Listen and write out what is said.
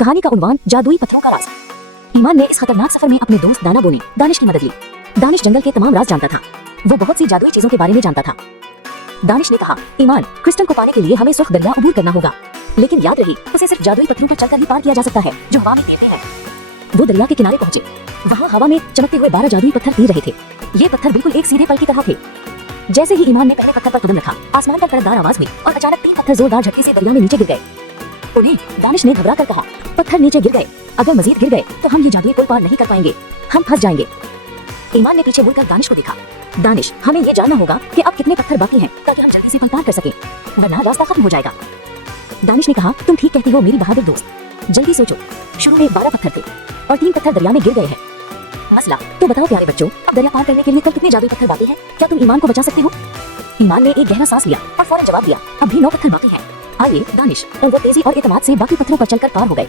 कहानी का उन्वान जादुई पत्थरों का राज। ईमान ने इस खतरनाक सफर में अपने दोस्त दाना बोनी दानिश की मदद ली। दानिश जंगल के तमाम राज जानता था। वो बहुत सी जादुई चीजों के बारे में जानता था। दानिश ने कहा, ईमान, क्रिस्टल को पाने के लिए हमें सुर्ख दरिया अबूर करना होगा, लेकिन याद रही उसे सिर्फ जादुई पत्थरों पर चलकर ही पार किया जा सकता है जो हवा में तैरते हैं। वो दरिया के किनारे पहुंचे। वहाँ हवा में चमकते हुए 12 जादुई पत्थर तैर रहे थे। ये पत्थर बिल्कुल एक सीधे पल की तरह थे। जैसे ही ईमान ने पहले पत्थर पर कदम रखा, आसमान पर कड़कदार आवाज हुई और अचानक 3 पत्थर जोरदार झटके से दरिया में नीचे गिर गए। उन्हें दानिश ने घबरा कर कहा, पत्थर नीचे गिर गए, अगर मजीद गिर गए तो हम ये जादुई पुल पार नहीं कर पाएंगे, हम फंस जाएंगे। ईमान ने पीछे मुड़कर दानिश को देखा। दानिश, हमें ये जानना होगा कि अब कितने पत्थर बाकी हैं ताकि हम जल्दी से पुल पार कर सकें, वरना रास्ता खत्म हो जाएगा। दानिश ने कहा, तुम ठीक कहती हो मेरी बहादुर दोस्त, जल्दी सोचो। शुरू में 12 पत्थर थे और 3 पत्थर दरिया में गिर गए हैं। मसला तो बताओ प्यारे बच्चों, अब दरिया पार करने के लिए कल कितने जादुई पत्थर बाकी हैं? क्या तुम ईमान को बचा सकते हो? ईमान ने एक गहरा सांस लिया और फौरन जवाब दिया, अब भी 9 पत्थर बाकी हैं। आइए दानिश, और वो तेजी और एतमाद से बाकी पत्थरों पर चलकर पार हो गए।